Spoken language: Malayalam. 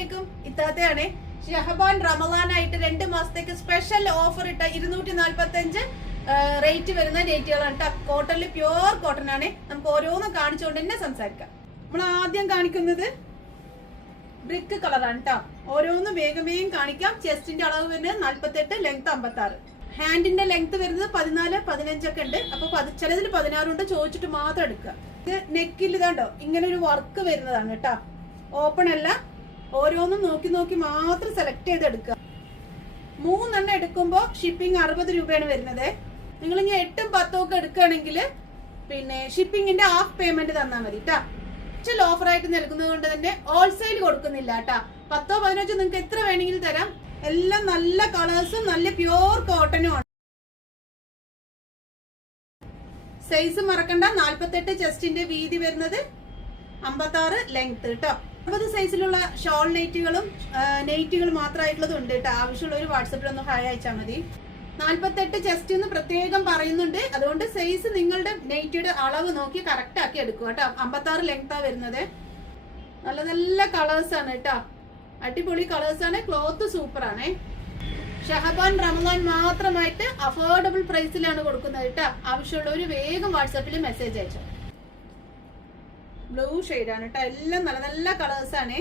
അസ്സലാമലൈക്കും. ഇത്താത്തയാണേ. ഷഹബാൻ റമദാനായിട്ട് 2 മാസത്തേക്ക് സ്പെഷ്യൽ ഓഫർ ഇട്ട 245 റേറ്റ് വരുന്ന ഡേറ്റുകളാണ് കേട്ടോ. കോട്ടണിൽ പ്യുവർ കോട്ടൺ ആണ്. നമുക്ക് ഓരോന്നും കാണിച്ചുകൊണ്ട് തന്നെ സംസാരിക്കാം. നമ്മൾ ആദ്യം കാണിക്കുന്നത് ബ്രിക്ക് കളറാണ് കേട്ടോ. ഓരോന്നും വേഗം കാണിക്കാം. ചെസ്റ്റിന്റെ അളവ് വരുന്നത് 48, ലെങ്ത് 56. ഹാൻഡിന്റെ ലെങ്ത് വരുന്നത് 14, 15 ഒക്കെ ഉണ്ട്. അപ്പൊ ചിലതിൽ 16 ഉണ്ട്. ചോദിച്ചിട്ട് മാത്രം എടുക്കുക. ഇത് നെക്കിൽ ഇതാണ്ടോ ഇങ്ങനെ ഒരു വർക്ക് വരുന്നതാണ് കേട്ടോ. ഓപ്പൺ അല്ല. ഓരോന്നും നോക്കി മാത്രം സെലക്ട് ചെയ്ത് എടുക്കുക. 3 എണ്ണം എടുക്കുമ്പോൾ ഷിപ്പിംഗ് 60 രൂപയാണ് വരുന്നത്. നിങ്ങൾ ഇനി 8ഉം 10ഉം ഒക്കെ എടുക്കുകയാണെങ്കിൽ പിന്നെ ഷിപ്പിംഗിന്റെ ഹാഫ് പേയ്മെന്റ് തന്നാൽ മതി കേട്ടാ. സ്പെഷ്യൽ ഓഫർ ആയിട്ട് നൽകുന്നത് കൊണ്ട് തന്നെ ഹോൾസെയിൽ കൊടുക്കുന്നില്ല കേട്ടാ. 10ഓ 15ഓ നിങ്ങൾക്ക് എത്ര വേണമെങ്കിലും തരാം. എല്ലാം നല്ല കളേഴ്സും നല്ല പ്യുവർ കോട്ടനും ആണ്. സൈസ് മറക്കണ്ട. 48 ചെസ്റ്റിന്റെ വീതി വരുന്നത്, 56 ലെങ്ത് കേട്ടോ. 50 സൈസിലുള്ള ഷോൾ നെയ്റ്റുകൾ മാത്രമായിട്ടുള്ളതും ഉണ്ട് കേട്ടോ. ആവശ്യമുള്ള ഒരു വാട്സപ്പിൽ ഒന്ന് ഹായ് അയച്ചാൽ മതി. 48 ചെസ്റ്റ് എന്ന് പ്രത്യേകം പറയുന്നുണ്ട്. അതുകൊണ്ട് സൈസ് നിങ്ങളുടെ നെയ്റ്റിയുടെ അളവ് നോക്കി കറക്റ്റ് ആക്കി എടുക്കുക കേട്ടോ. 56 ലെങ്താ വരുന്നത്. നല്ല നല്ല കളേഴ്സ് ആണ് കേട്ടോ. അടിപൊളി കളേഴ്സ് ആണ്. ക്ലോത്ത് സൂപ്പർ ആണ്. ഷഹബാൻ റമദാൻ മാത്രമായിട്ട് അഫോർഡബിൾ പ്രൈസിലാണ് കൊടുക്കുന്നത് കേട്ടോ. ആവശ്യമുള്ളവര് വേഗം വാട്സാപ്പിൽ മെസ്സേജ് അയച്ചോ. ബ്ലൂ ഷെയ്ഡാണ് കേട്ടോ. എല്ലാം നല്ല നല്ല കളേഴ്സ് ആണ്.